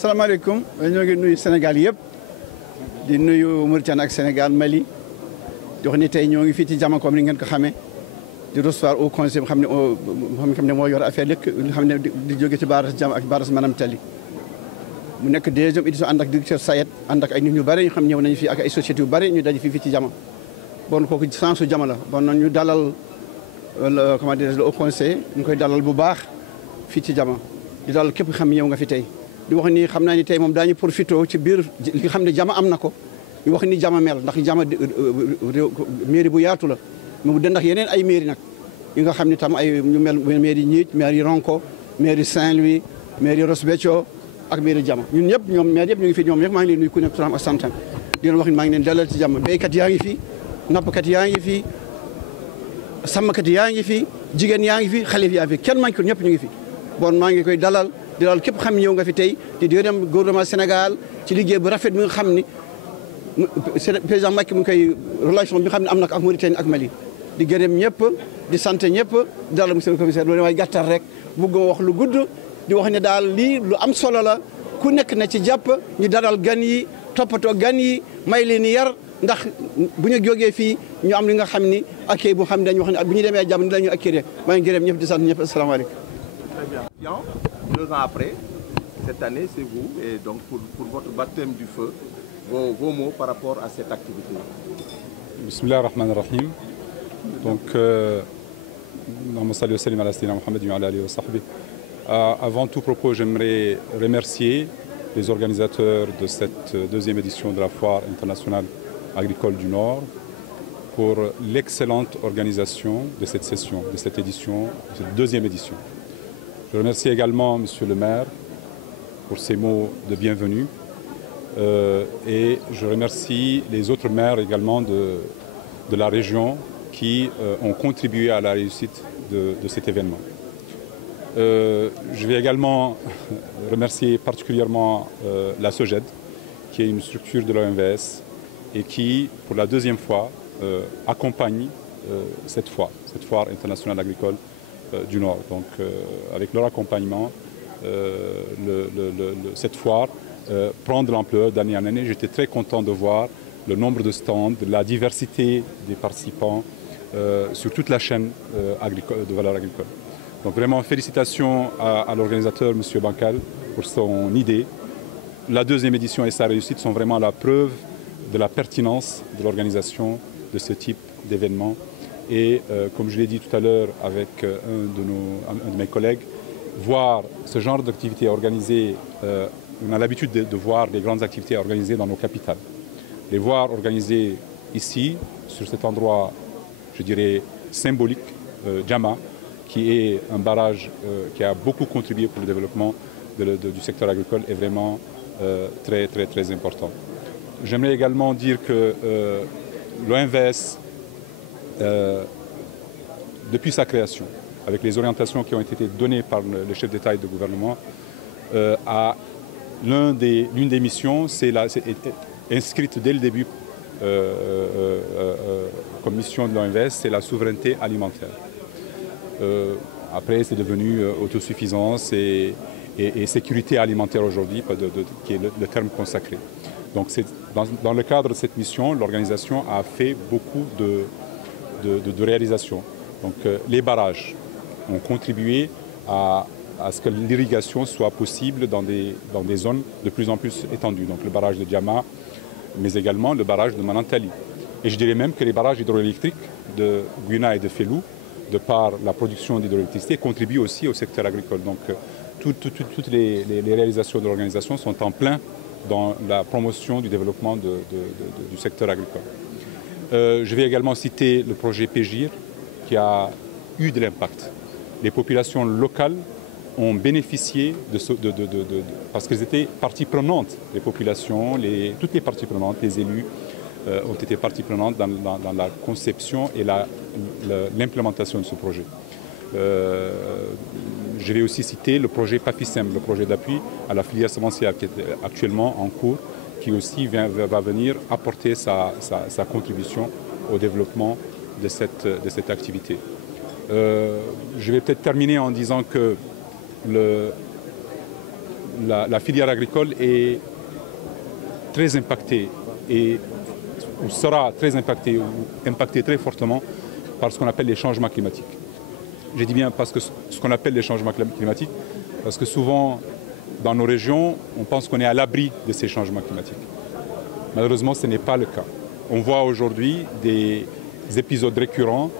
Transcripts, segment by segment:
salaamaaleykum ñoo ngi nuyu Sénégal yëpp di nuyu Mauritanie ak Sénégal Mali di wax ni tey ñoo ngi fii ci Jama comme ni ngeen ko xamee di recevoir au conseil xam ne moo yor affaire lépp nga xam ne di jóge ci Baras Jama ak Baras Manam Tali mu nekk deuxième édition ànd ak directeur Sayed ànd ak ay nit ñu bëri ñu xam ñëw nañu fii ak ay sociétés yu bëri ñu daje fii ci Jama bon kooku sensu Jama la bon ñu dalal comment dire le au conseil ñu koy dalal bu baax fii ci Jama di dalal képp xam ñëw nga fi tey di wax ni xam naa ni tey moom daañu profité ci biir li nga xam ne Jama am na ko ñu wax ni Jama mel ndax Jama mairie bu yaatu la mu den ndax yeneen ay mairie nag yi nga xam ne tam ay ñu mel mairie Niit mairie Ronko mairie Saint-Louis mairie Ross Béthio ak mairie Jama ñun ñëpp ñoom maire yëpp ñu ngi fi ñoom ñëpp maa ngi leen nuyu ku nekk turam ak santam di leen wax ni maa ngi leen dalal ci Jama béykat yaa ngi fi nappkat yaa ngi fi sàmmkat yaa ngi fi jigéen yaa ngi fi xale yaa ngi fi kenn manqué ñëpp ñu ngi fi bon maa ngi koy dalal di dalal képp xam ñëw nga fi tey di gërëm gouvernement Sénégal ci liggéey bu rafet bi nga xam ni président Macky mu ngi koy relation bi nga xam ne am na ko ak Mauritanie ak Mali di gërëm ñëpp di sant ñëpp di dalal monsieur le commissaire loolu waaye gàttal rek bëgguma wax lu gudd di wax ne daal lii lu am solo la ku nekk na ci jàpp ñu dalal gan yi toppatoo gan yi may leen yar ndax bu ñu jógee fii ñu am li nga xam ni accueil bu xam ne dañu wax ne bu ñu demee jàmm ni la ñu accueillir maa ngi gërëm ñëpp di sant ñëpp asalaamaaleykum. Très bien. 2 ans après, cette année, c'est vous. Et donc, pour votre baptême du feu, vos mots par rapport à cette activité. Bismillah ar-Rahman ar-Rahim. Donc, avant tout propos, j'aimerais remercier les organisateurs de cette deuxième édition de la Foire internationale agricole du Nord pour l'excellente organisation de cette session, de cette édition, de cette deuxième édition. Je remercie également Monsieur le maire pour ses mots de bienvenue et je remercie les autres maires également de la région qui ont contribué à la réussite de cet événement. Je vais également remercier particulièrement la SOGED, qui est une structure de l'OMVS et qui, pour la deuxième fois, accompagne cette foire internationale agricole du Nord. Donc, avec leur accompagnement, cette foire prend de l'ampleur d'année en année. J'étais très content de voir le nombre de stands, la diversité des participants sur toute la chaîne de valeur agricole. Donc vraiment, félicitations à l'organisateur, M. Bankal, pour son idée. La deuxième édition et sa réussite sont vraiment la preuve de la pertinence de l'organisation de ce type d'événement. Et comme je l'ai dit tout à l'heure avec un de mes collègues, voir ce genre d'activité organisée, on a l'habitude de voir des grandes activités organisées dans nos capitales. Les voir organisées ici, sur cet endroit, je dirais, symbolique, Jama, qui est un barrage qui a beaucoup contribué pour le développement du secteur agricole, est vraiment très, très, très important. J'aimerais également dire que l'OMVS, depuis sa création, avec les orientations qui ont été données par les chefs d'État et de gouvernement, l'une des missions, c'est inscrite dès le début comme mission de l'OMVS, c'est la souveraineté alimentaire. Après, c'est devenu autosuffisance et sécurité alimentaire aujourd'hui, qui est le terme consacré. Donc, dans le cadre de cette mission, l'organisation a fait beaucoup de réalisations. Donc, les barrages ont contribué à ce que l'irrigation soit possible dans des zones de plus en plus étendues. Donc, le barrage de Jama, mais également le barrage de Manantali. Et je dirais même que les barrages hydroélectriques de Guyana et de Felou, de par la production d'hydroélectricité, contribuent aussi au secteur agricole. Donc, toutes les réalisations de l'organisation sont en plein dans la promotion du développement du secteur agricole. Je vais également citer le projet PEGIR qui a eu de l'impact. Les populations locales ont bénéficié parce qu'elles étaient partie prenante. Les populations, toutes les parties prenantes, les élus ont été partie prenante dans la conception et l'implémentation de ce projet. Je vais aussi citer le projet PAFISEM, le projet d'appui à la filière semencière qui est actuellement en cours, qui aussi va venir apporter sa contribution au développement de cette activité. Je vais peut-être terminer en disant que la filière agricole est très impactée ou sera très impactée ou impactée très fortement par ce qu'on appelle les changements climatiques. J'ai dit bien parce que ce qu'on appelle les changements climatiques, parce que souvent dans nos régions, on pense qu'on est à l'abri de ces changements climatiques. Malheureusement, ce n'est pas le cas. On voit aujourd'hui des épisodes récurrents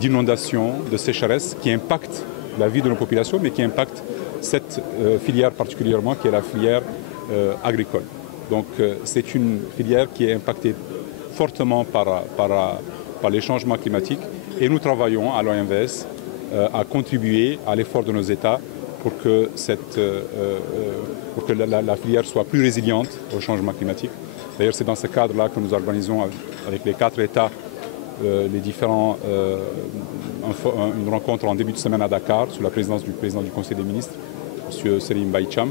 d'inondations, de sécheresse qui impactent la vie de nos populations, mais qui impactent cette filière particulièrement, qui est la filière agricole. Donc c'est une filière qui est impactée fortement par les changements climatiques et nous travaillons à l'OMVS à contribuer à l'effort de nos États pour que la filière soit plus résiliente au changement climatique. D'ailleurs, c'est dans ce cadre-là que nous organisons avec les 4 États une rencontre en début de semaine à Dakar sous la présidence du président du Conseil des ministres, M. Selim Baïcham,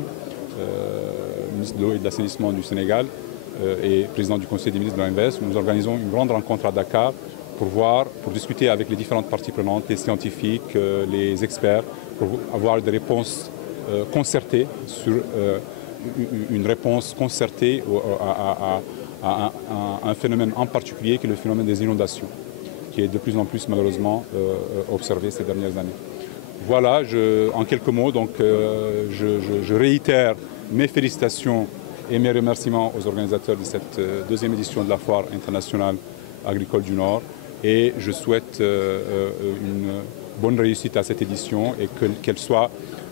ministre de l'eau et de l'assainissement du Sénégal et président du Conseil des ministres de l'OMVS. Nous organisons une grande rencontre à Dakar pour discuter avec les différentes parties prenantes, les scientifiques, les experts, pour avoir des réponses concertées sur une réponse concertée à un phénomène en particulier qui est le phénomène des inondations, qui est de plus en plus malheureusement observé ces dernières années. Voilà, en quelques mots, donc, je réitère mes félicitations et mes remerciements aux organisateurs de cette deuxième édition de la Foire internationale agricole du Nord et je souhaite une bonne réussite à cette édition et qu'elle soit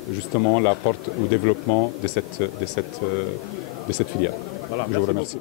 justement la porte au développement de cette filière. Voilà, je vous remercie.